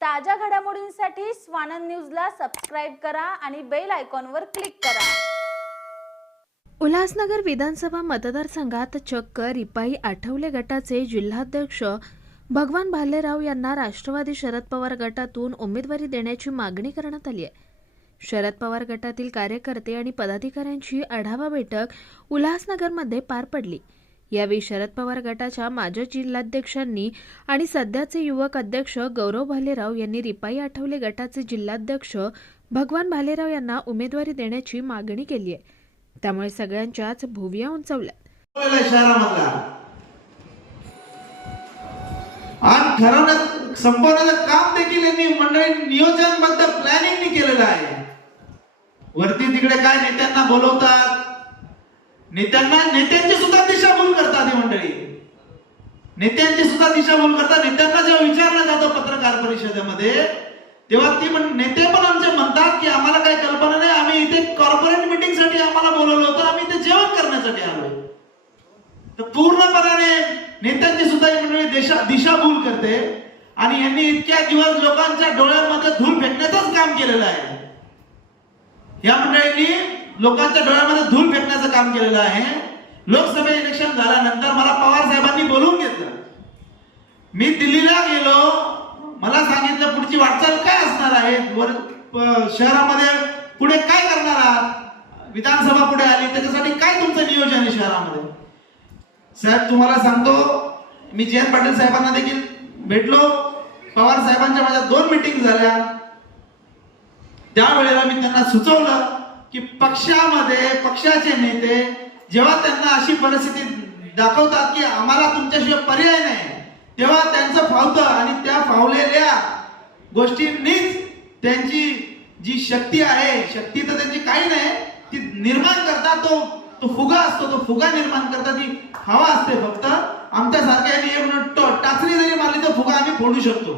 ताज्या घडामोडींसाठी स्वानंद न्यूजला सबस्क्राईब करा आणि बेल आयकॉनवर क्लिक करा. उल्हासनगर विधानसभा मतदारसंघात चक्क रिपाई आठवले गटाचे जिल्हाध्यक्ष भगवान भालेराव यांना राष्ट्रवादी शरद पवार गटातून उमेदवारी देण्याची मागणी करण्यात आली आहे. शरद पवार गटातील कार्यकर्ते आणि पदाधिकाऱ्यांची आढावा बैठक उल्हासनगरमध्ये पार पडली. यावेळी शरद पवार गटाच्या माजी जिल्हाध्यक्षांनी आणि सध्याचे युवक अध्यक्ष गौरव भालेराव यांनी रिपाई आठवले गटाचे जिल्हाध्यक्ष भगवान भालेराव यांना उमेदवारी देण्याची मागणी केली आहे. त्यामुळे सगळ्यांच्याच भुविया उंचावल्या आणि ठरवण्यात संपवण्याचं काम देखील यांनी मंडळी नियोजनबद्ध प्लॅनिंग केलेलं आहे. वरती तिकडे काय नेत्यांना बोलवतात? नेत्यांना नेत्यांची सुद्धा दिशाभूल करतात ही मंडळी. नेत्यांची सुद्धा दिशाभूल करतात. नेत्यांना जेव्हा विचारलं जातं पत्रकार परिषदेमध्ये तेव्हा ती म्हण- नेते पण आमचे म्हणतात की आम्हाला काही कल्पना नाही. आम्ही इथे कॉर्पोरेट मीटिंगसाठी आम्हाला बोलवलं होतं. आम्ही इथे जेवण करण्यासाठी आलो. तर पूर्णपणाने नेत्यांची सुद्धा ही मंडळी देशा दिशाभूल करते आणि यांनी इतक्या दिवस लोकांच्या डोळ्यांमध्ये धूळ फेकण्याचंच काम केलेलं आहे. या मंडळींनी लोकांच्या डोळ्यामध्ये धूळ फेकण्याचं काम केलेलं आहे. लोकसभा इलेक्शन झाल्यानंतर मला पवार साहेबांनी बोलून घेतलं. मी दिल्लीला गेलो. मला सांगितलं पुढची वाटचाल काय असणार आहे? वर शहरामध्ये पुढे काय करणार आहात? विधानसभा पुढे आली त्याच्यासाठी काय तुमचं नियोजन आहे शहरामध्ये? साहेब तुम्हाला सांगतो मी जे एन पाटील साहेबांना देखील भेटलो. पवार साहेबांच्या माझ्या दोन मिटिंग झाल्या. त्यावेळेला मी त्यांना सुचवलं. की पक्षामध्ये पक्षाचे नेते जेव्हा त्यांना अशी परिस्थिती दाखवतात की आम्हाला तुमच्याशिवाय पर्याय नाही तेव्हा त्यांचं फावतं आणि त्या फावलेल्या गोष्टींनीच त्यांची जी शक्ती आहे शक्ती तर त्यांची काही नाही ती निर्माण करतात तो तो फुगा असतो तो फुगा निर्माण करतात ती हवा असते फक्त. आमच्यासारख्या येऊन टाचणी जरी मारली तर फुगा आम्ही फोडू शकतो.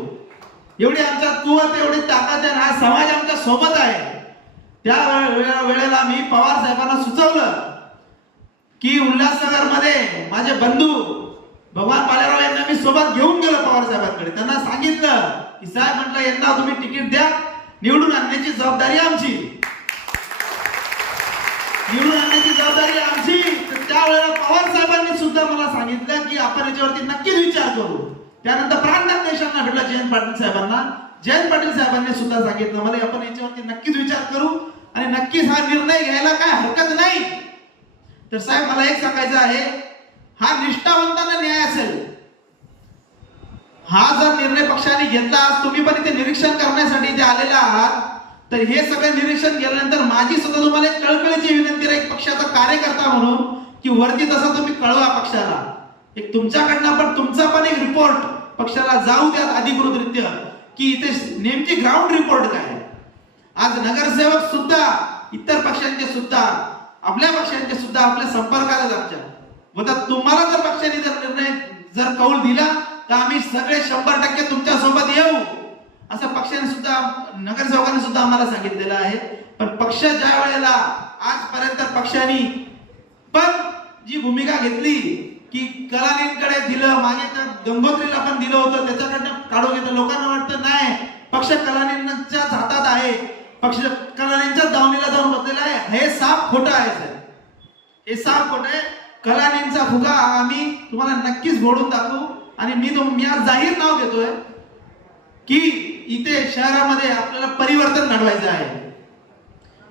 एवढी आमच्या कुवत एवढी ताकद आहे हा समाज आमच्यासोबत आहे. त्या वेळेला मी पवार साहेबांना सुचवलं की उल्हासनगरमध्ये माझे बंधू भगवान पालेराव यांना मी सोबत घेऊन गेलो पवार साहेबांकडे. त्यांना सांगितलं की साहेब म्हटलं यंदा तुम्ही तिकीट द्या. निवडून आणण्याची जबाबदारी आमची. निवडून आणण्याची जबाबदारी आमची. तर त्यावेळेला पवार साहेबांनी सुद्धा मला सांगितलं की आपण याच्यावरती नक्कीच विचार करू. त्यानंतर प्राणनाथ देशांना भेटला जयंत पाटील साहेबांना. जयंत पाटील साहेबांनी सुद्धा सांगितलं. मला आपण याच्यावरती नक्कीच विचार करू आणि नक्कीच हा निर्णय घ्यायला काय हरकत नाही. तर साहेब मला एक सांगायचं आहे. हा निष्ठावंतांना न्याय असेल. हा जर निर्णय पक्षाने घेतला तुम्ही पण इथे निरीक्षण करण्यासाठी इथे आलेला आहात. तर हे सगळं निरीक्षण केल्यानंतर माझी सुद्धा तुम्हाला एक कळकळीची विनंती राहील पक्षाचा कार्यकर्ता म्हणून की वरती तसा तुम्ही कळवा पक्षाला. एक तुमच्याकडनं पण तुमचा पण एक रिपोर्ट पक्षाला जाऊ द्या अधिकृतरित्या. की इथे नेमकी ग्राउंड रिपोर्ट काय आहे. आज नगरसेवक सुद्धा इतर पक्षांचे सुद्धा आपल्या पक्षांचे सुद्धा आपल्या संपर्काला आहेत आमच्या तुम्हाला जर पक्षाने जर निर्णय जर कौल दिला तर आम्ही सगळे शंभर टक्के तुमच्यासोबत येऊ. असं पक्षाने सुद्धा नगरसेवकांनी सुद्धा आम्हाला सांगितलेलं आहे. पण पक्ष ज्या वेळेला आजपर्यंत पक्षाने पण जी भूमिका घेतली की कलानींकडे दिलं मागे तर गंगोत्रीला पण दिलं होतं त्याच्याकडनं काढून घेतलं. लोकांना वाटतं नाही पक्ष कलानींच्याच हातात आहे. पक्ष कलानींच्याच दावणीला जाऊन बसलेला आहे. हे साफ खोटं आहे सर. हे साफ खोटं आहे. कलानींचा फुगा आम्ही तुम्हाला नक्कीच घोडून दाखवू आणि मी तो मी आज जाहीर नाव घेतोय की इथे शहरामध्ये आपल्याला परिवर्तन घडवायचं आहे.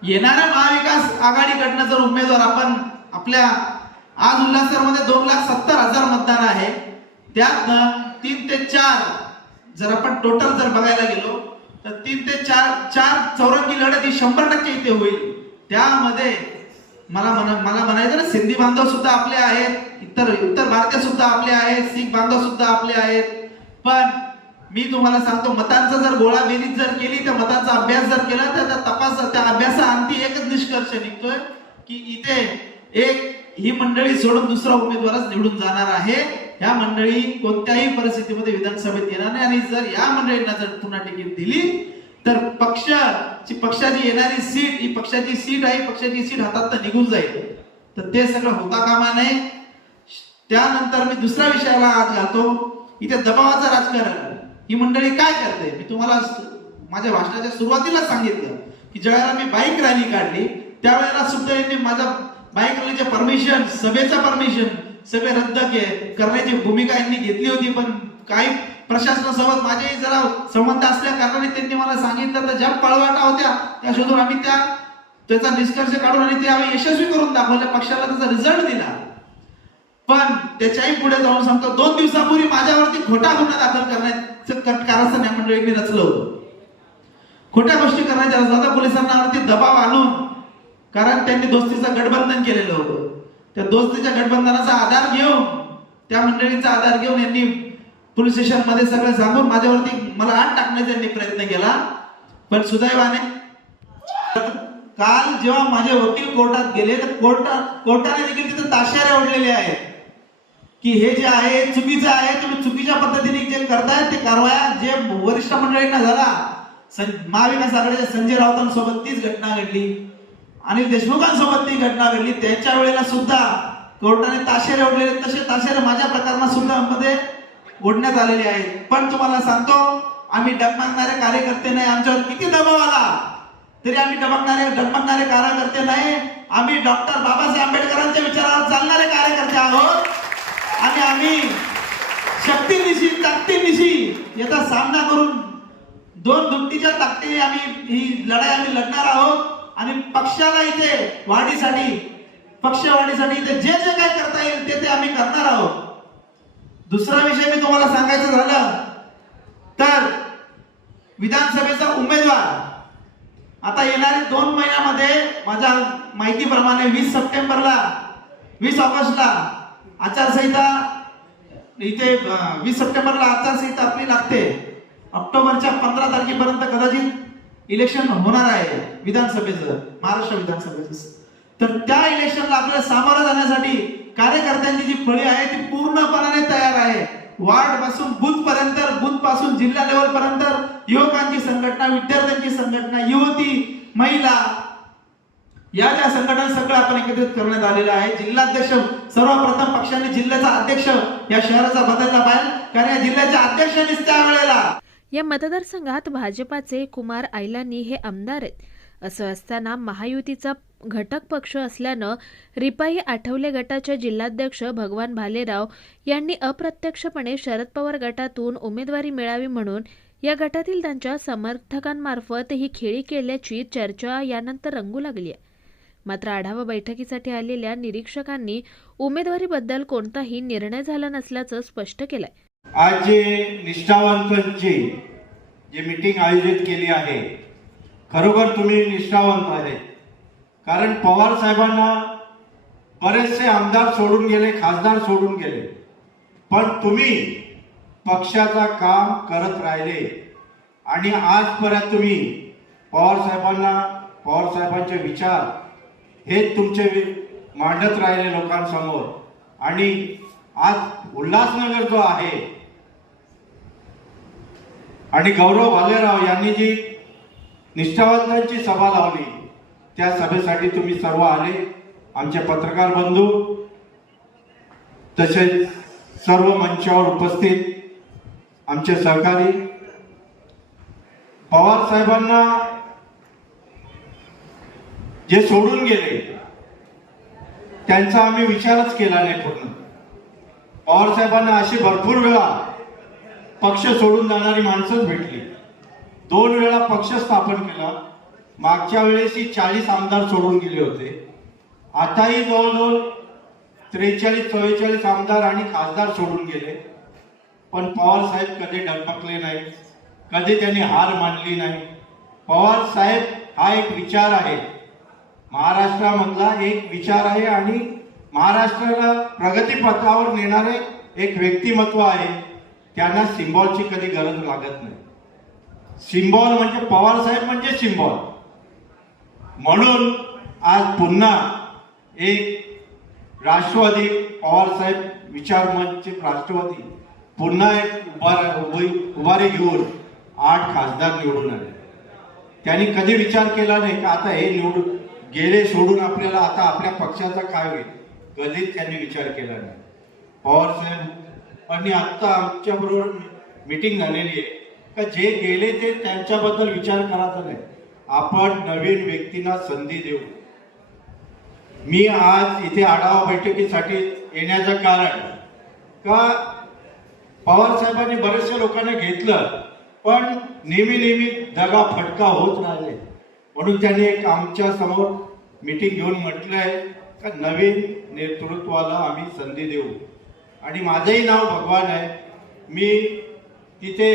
येणाऱ्या महाविकास आघाडीकडनं जर उमेदवार आपण आपल्या आज उल्हासनगरमध्ये दोन लाख सत्तर हजार मतदान आहे. त्यातनं तीन ते चार जर आपण टोटल जर बघायला गेलो तर तीन ते चार चार चौरंगी लढत ही शंभर टक्के इथे होईल. त्यामध्ये मला म्हणा मला म्हणायचं ना सिंधी बांधव सुद्धा आपले आहेत इतर उत्तर भारतीय सुद्धा आपले आहेत सिख बांधव सुद्धा आपले आहेत. पण मी तुम्हाला सांगतो मतांचा जर गोळा बेरीज जर केली तर मतांचा अभ्यास जर केला तर त्या तपास त्या अभ्यासाअंती एकच निष्कर्ष निघतोय की इथे एक ही मंडळी सोडून दुसरा उमेदवारच निवडून जाणार आहे. ह्या मंडळी कोणत्याही परिस्थितीमध्ये विधानसभेत येणार नाही. आणि जर या मंडळींना जर पुन्हा तिकीट दिली तर पक्षाची पक्षाची येणारी सीट ही पक्षाची सीट आहे पक्षाची सीट हातात तर निघून जाईल. तर ते सगळं होता कामा नये. त्यानंतर मी दुसऱ्या विषयाला आज घालतो इथे दबावाचं राजकारण. ही मंडळी काय करते? मी तुम्हाला माझ्या भाषणाच्या सुरुवातीला सांगितलं की ज्यावेळेला मी बाईक रॅली काढली त्यावेळेला सुद्धा यांनी माझा बाईक रॅलीचे परमिशन सभेचं परमिशन सभे रद्द के करण्याची भूमिका यांनी घेतली होती पण काही प्रशासनासोबत माझेही जरा संबंध असल्या कारणाने त्यांनी मला सांगितलं तर ज्या पळवाटा होत्या त्या शोधून आम्ही त्या त्याचा निष्कर्ष काढून आणि ते आम्ही यशस्वी करून दाखवल्या पक्षाला त्याचा रिझल्ट दिला. पण त्याच्याही पुढे जाऊन सांगतो दोन दिवसापूर्वी माझ्यावरती खोटा गुन्हा दाखल करण्याचं कारस्थान या मंडळींनी रचलं होतं. खोट्या गोष्टी करण्याच्या पोलिसांना वरती दबाव आणून कारण त्यांनी दोस्तीचं गठबंधन केलेलं होतं. त्या दोस्तीच्या गठबंधनाचा आधार घेऊन त्या मंडळींचा आधार घेऊन यांनी पोलीस स्टेशनमध्ये सगळं सांगून माझ्यावरती मला आण टाकण्याचा त्यांनी प्रयत्न केला. पण सुदैवाने काल जेव्हा माझे वकील कोर्टात गेले तर कोर्टात कोर्टाने देखील तिथे ताशेरे ओढलेले आहेत. की हे जे आहे चुकीचं आहे तुम्ही चुकीच्या पद्धतीने जे करतायत ते कारवाया जे वरिष्ठ मंडळींना झाला सं- महाविकास आघाडीच्या संजय राऊतांसोबत तीच घटना घडली. आणि देशमुखांसोबत ती घटना घडली. त्याच्या वेळेला सुद्धा कोर्टाने ताशेरे ओढलेले तसे ताशेरे माझ्या प्रकरणात सुद्धा मध्ये ओढण्यात आलेले आहेत. पण तुम्हाला सांगतो आम्ही डगमगणारे कार्यकर्ते नाही. आमच्यावर किती दबाव आला? तरी आम्ही डबकणारे डगमगणारे कार्यकर्ते नाही. आम्ही डॉक्टर बाबासाहेब आंबेडकरांच्या विचारावर चालणारे कार्यकर्ते आहोत. आणि आम्ही शक्तीनिशी ताकदीनिशी याचा सामना करून दोन दुपटीच्या ताकदी आम्ही ही लढाई आम्ही लढणार आहोत. आणि पक्षाला इथे वाढीसाठी पक्ष वाढीसाठी इथे जे जे काय करता येईल ते ते आम्ही करणार आहोत. दुसरा विषय मी तुम्हाला सांगायचं झालं तर विधानसभेचा उमेदवार. आता येणारे दोन महिन्यामध्ये माझ्या माहितीप्रमाणे वीस सप्टेंबरला वीस ऑगस्टला आचारसंहिता इथे वीस सप्टेंबरला आचारसंहिता आपली लागते. ऑक्टोबरच्या पंधरा तारखेपर्यंत कदाचित इलेक्शन होणार आहे विधानसभेचं महाराष्ट्र विधानसभेचं. तर त्या इलेक्शनला आपल्याला सामोरं जाण्यासाठी कार्यकर्त्यांची जी फळी आहे ती पूर्णपणाने तयार आहे. वार्डपासून बूथ पर्यंत बूथपासून जिल्हा लेवल पर्यंत युवकांची संघटना विद्यार्थ्यांची संघटना युवती महिला या ज्या संघटना सगळं आपण एकत्रित करण्यात आलेलं आहे. जिल्हाध्यक्ष सर्वप्रथम पक्षाने जिल्ह्याचा अध्यक्ष या शहराचा बदलला पाहिजे. कारण या जिल्ह्याच्या अध्यक्षांनीच त्या वेळेला या मतदारसंघात भाजपाचे कुमार आयलानी हे आमदार आहेत. असं असताना महायुतीचा घटक पक्ष असल्यानं रिपाई आठवले गटाच्या जिल्हाध्यक्ष भगवान भालेराव यांनी अप्रत्यक्षपणे शरद पवार गटातून उमेदवारी मिळावी म्हणून या गटातील त्यांच्या समर्थकांमार्फत ही खेळी केल्याची चर्चा यानंतर रंगू लागली आहे. मात्र आढावा बैठकीसाठी आलेल्या निरीक्षकांनी उमेदवारीबद्दल कोणताही निर्णय झाला नसल्याचं स्पष्ट केलंय. आज जे निष्ठावंतांची जी मीटिंग आयोजित केली आहे खरोखर तुम्ही निष्ठावंत आहे. कारण पवार साहेबांना बरेचसे आमदार सोडून गेले खासदार सोडून गेले. पण तुम्ही पक्षाचा काम करत राहिले. आणि आजपर्यंत तुम्ही पवार साहेबांना पवार साहेबांचे विचार हे तुमचे मांडत राहिले लोकांसमोर. आणि आज उल्हासनगर जो आहे आणि गौरव भालेराव यांनी जी निष्ठावंतांची सभा लावली त्या सभेसाठी तुम्ही सर्व आले आमचे पत्रकार बंधू तसेच सर्व मंचावर उपस्थित आमचे सहकारी पवार साहेबांना जे सोडून गेले त्यांचा आम्ही विचारच केला नाही पूर्ण. पवार साहेबांना अशी भरपूर वेळा पक्ष सोडून जाणारी माणसंच भेटली. दोन वेळा पक्ष स्थापन केला. मागच्या वेळेसही चाळीस आमदार सोडून गेले होते. आताही जवळजवळ त्रेचाळीस चव्वेचाळीस आमदार आणि खासदार सोडून गेले. पण पवार साहेब कधी डगमगले नाही कधी त्यांनी हार मानली नाही. पवार साहेब हा एक विचार आहे. महाराष्ट्रामधला एक विचार आहे आणि महाराष्ट्राला प्रगतीपथावर नेणारे एक व्यक्तिमत्व आहे त्यांना सिम्बॉलची कधी गरज लागत नाही. सिम्बॉल म्हणजे पवार साहेब म्हणजे सिम्बॉल. म्हणून आज पुन्हा एक राष्ट्रवादी पवार साहेब विचार मंच राष्ट्रवादी पुन्हा एक उभार उभारी घेऊन आठ खासदार निवडून आले. त्यांनी कधी विचार केला नाही का आता हे निवडून गेले सोडून आपल्याला आता आपल्या पक्षाचा काय होईल? कधीच त्यांनी विचार केला नाही. पवार साहेब आणि आत्ता आमच्या बरोबर मीटिंग झालेली आहे. का जे गेले ते त्यांच्याबद्दल विचार करायचा नाही. आपण नवीन व्यक्तींना संधी देऊ. मी आज इथे आढावा बैठकीसाठी येण्याचं कारण का पवार साहेबांनी बऱ्याचशा लोकांना घेतलं पण नेहमी नेहमी दगा फटका होत राहिले. म्हणून त्यांनी एक आमच्यासमोर मीटिंग घेऊन म्हटलंय का नवीन नेतृत्वाला आम्ही संधी देऊ. आणि माझंही नाव भगवान आहे. मी तिथे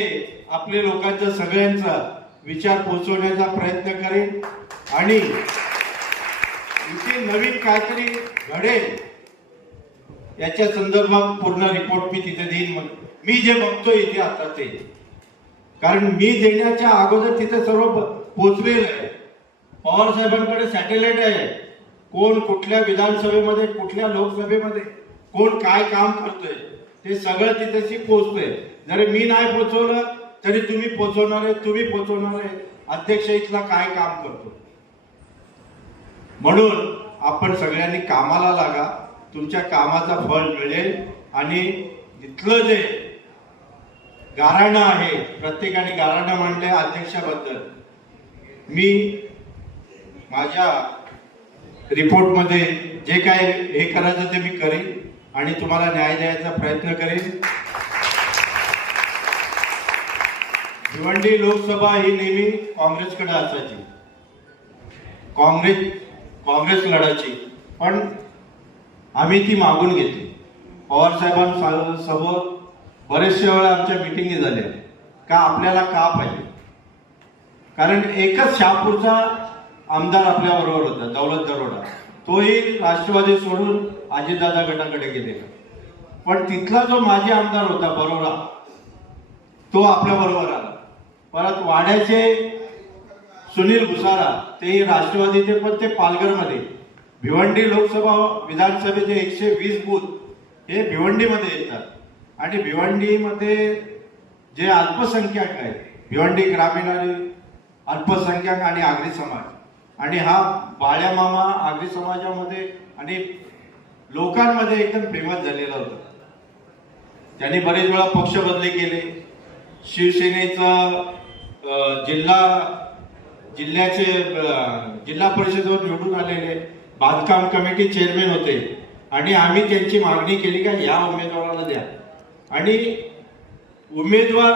आपल्या लोकांचा सगळ्यांचा विचार पोचवण्याचा प्रयत्न करेन. आणि इथे नवीन काहीतरी घडेल याच्या संदर्भात पूर्ण रिपोर्ट मी तिथे देईन मी जे बघतोय इथे आता ते. कारण मी देण्याच्या अगोदर तिथे सर्व पोचलेलं आहे. पवार साहेबांकडे सॅटेलाइट आहे. कोण कुठल्या विधानसभेमध्ये कुठल्या लोकसभेमध्ये कोण काय काम करतोय ते सगळं तिथेशी पोचतोय. जरी मी नाही पोचवलं तरी तुम्ही पोचवणार आहे तुम्ही पोचवणार आहे. अध्यक्ष इथला काय काम करतो? म्हणून आपण सगळ्यांनी कामाला लागा तुमच्या कामाचा फळ मिळेल आणि इथलं जे गाराणं आहे प्रत्येकाने गाराणं म्हणलंय अध्यक्षाबद्दल. मी माझ्या रिपोर्टमध्ये जे काय हे करायचं ते मी करेन आणि तुम्हाला न्याय द्यायचा प्रयत्न करेन. भिवंडी लोकसभा ही नेहमी काँग्रेसकडे असायची. काँग्रेस काँग्रेस लढायची. पण आम्ही ती मागून घेतली. पवार साहेबांसमोर बरेचशे वेळा आमच्या मिटिंगी झाल्या. का आपल्याला का पाहिजे? कारण एकच शहापूरचा आमदार आपल्या बरोबर होता दौलत दरोडा. तोही राष्ट्रवादी सोडून अजितदादा गटाकडे गेलेला पण तिथला जो माजी आमदार होता बरोडा तो आपल्या बरोबर आला. परत वाड्याचे सुनील भुसारा तेही राष्ट्रवादीचे पण ते पालघरमध्ये. भिवंडी लोकसभा विधानसभेचे एकशे वीस बूथ हे भिवंडीमध्ये येतात. आणि भिवंडीमध्ये जे अल्पसंख्याक आहेत भिवंडी ग्रामीण आणि अल्पसंख्याक आणि आगरी समाज आणि हा बाळ्या मामा आगरी समाजामध्ये आणि लोकांमध्ये एकदम फेमस झालेला होता. त्यांनी बरेच वेळा पक्ष बदली केले. शिवसेनेचं जिल्हा जिल्ह्याचे जिल्हा परिषदेवर निवडून आलेले बांधकाम कमिटी चेअरमॅन होते. आणि आम्ही त्यांची मागणी केली का या उमेदवाराला द्या. आणि उमेदवार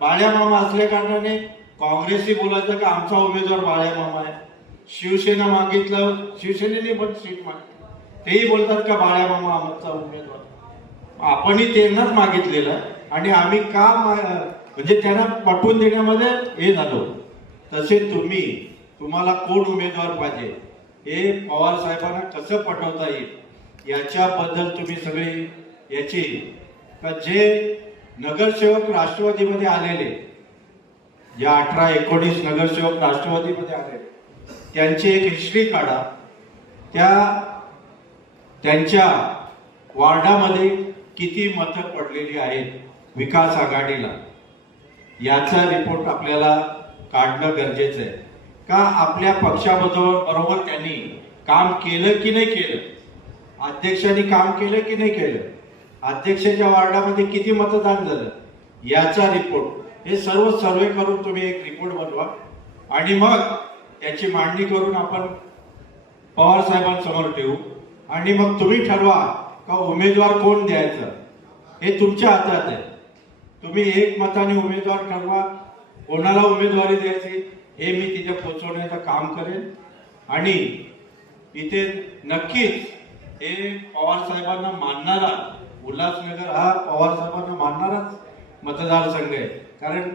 बाळ्या मामा असल्या कारणाने काँग्रेसही बोलायचं का आमचा उमेदवार बाळ्या मामा आहे? शिवसेना मागितलं शिवसेनेने पण सीट मागितली. तेही बोलतात का बाळ्या मामा आमचा उमेदवार. आपणही त्यांनाच मागितलेलं आणि आम्ही का मा- म्हणजे त्यांना पटवून देण्यामध्ये हे झालो तसे तुम्ही तुम्हाला कोण उमेदवार पाहिजे हे पवार साहेबांना कसं पटवता येईल याच्याबद्दल तुम्ही सगळे याची का जे नगरसेवक राष्ट्रवादीमध्ये आलेले या अठरा एकोणीस नगरसेवक राष्ट्रवादीमध्ये आले त्यांची एक हिस्ट्री काढा. त्या त्यांच्या वार्डामध्ये किती मतं पडलेली आहेत विकास आघाडीला? याचा रिपोर्ट आपल्याला काढणं गरजेचं आहे. का आपल्या पक्षाबरोबर बरोबर त्यांनी काम केलं की नाही केलं? अध्यक्षांनी काम केलं की नाही केलं? अध्यक्षाच्या वार्डामध्ये किती मतदान झालं? याचा रिपोर्ट हे सर्व सर्वे करून तुम्ही एक रिपोर्ट बनवा. आणि मग त्याची मांडणी करून आपण पवार साहेबांसमोर ठेवू. आणि मग तुम्ही ठरवा का उमेदवार कोण द्यायचं? हे तुमच्या हातात आहे. तुम्ही एक मताने उमेदवार ठरवा. कोणाला उमेदवारी द्यायची हे मी तिथे पोचवण्याचं काम करेन. आणि इथे नक्कीच हे पवार साहेबांना मानणारा उल्हासनगर हा पवार साहेबांना मानणाराच मतदारसंघ आहे. कारण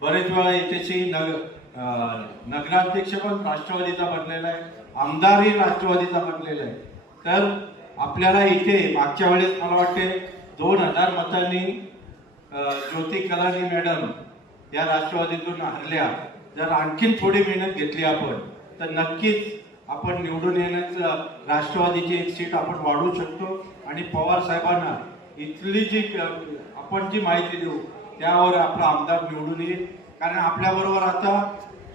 बरेच वेळा इथेची नगर नगराध्यक्ष पण राष्ट्रवादीचा बनलेला आहे. आमदारही राष्ट्रवादीचा बनलेला आहे. तर आपल्याला इथे मागच्या वेळेस मला वाटते दोन हजार मतांनी ज्योती कलानी मॅडम या राष्ट्रवादीतून हरल्या. जर आणखीन थोडी मेहनत घेतली आपण तर नक्कीच आपण निवडून येण्याचं राष्ट्रवादीची एक सीट आपण वाढवू शकतो. आणि पवार साहेबांना इथली जी आपण जी माहिती देऊ त्यावर आपला आमदार निवडून येईल. कारण आपल्या बरोबर आता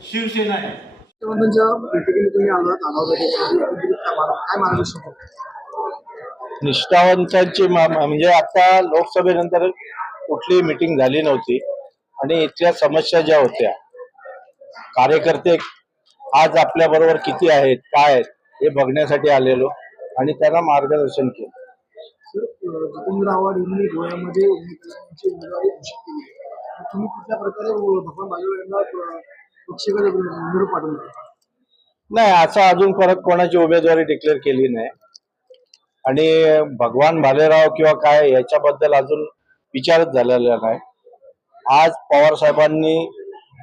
शिवसेना आहे. निष्ठावंतांची म्हणजे आता लोकसभेनंतर कुठलीही मिटिंग झाली नव्हती. आणि इथल्या समस्या ज्या होत्या कार्यकर्ते आज आपल्या बरोबर किती आहेत काय आहेत हे बघण्यासाठी आलेलो आणि त्यांना मार्गदर्शन केलं. जितेंद्र आव्हाड यांनी गोव्यामध्ये उमेदवारांची उमेदवारी घोषित केली. तुम्ही कुठल्या प्रकारे भगवान पक्षाकडे निरोप पाठवला? नाही असं अजून परत कोणाची उमेदवारी डिक्लेअर केली नाही. आणि भगवान भालेराव किंवा काय याच्याबद्दल अजून विचारच झालेला नाही. आज पवार साहेबांनी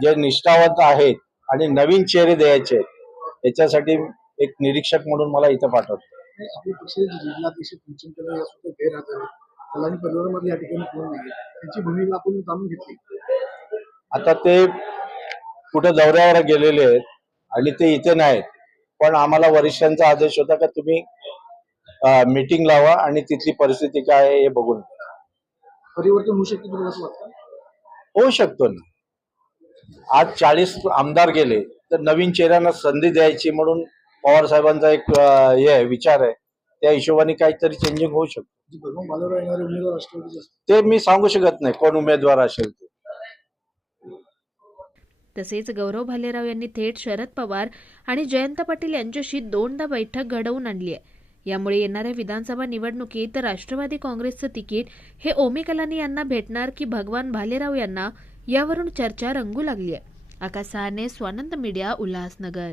जे निष्ठावंत आहेत आणि नवीन चेहरे द्यायचे आहेत याच्यासाठी एक निरीक्षक म्हणून मला इथं पाठवतो परिवारामध्ये या ठिकाणी कोण नाही त्यांची भूमिका आपण जाणून घेतली. आता ते कुठे दौऱ्यावर गेलेले आहेत आणि ते इथे नाहीत. पण आम्हाला वरिष्ठांचा आदेश होता का तुम्ही मीटिंग लावा आणि तिथली परिस्थिती काय आहे हे बघून. परिवर्तन होऊ शकते तुम्हाला असं वाटतं? होऊ शकतो ना. आज चाळीस आमदार गेले तर नवीन चेहऱ्यांना संधी द्यायची म्हणून पवार साहेबांचा एक हे विचार आहे. त्या हिशोबाने काहीतरी चेंजिंग होऊ शकतो. भगवान बालेवाडी येणारे उमेदवार राष्ट्रवादीचे असतात ते मी सांगू शकत नाही कोण उमेदवार असेल ते. तसेच गौरव भालेराव यांनी थेट शरद पवार आणि जयंत पाटील यांच्याशी दोनदा बैठक घडवून आणली आहे. यामुळे येणाऱ्या विधानसभा निवडणुकीत राष्ट्रवादी काँग्रेसचं तिकीट हे ओमी कलानी यांना भेटणार की भगवान भालेराव यांना यावरून चर्चा रंगू लागली आहे. Akash Sahane Swanand media Ulhasnagar.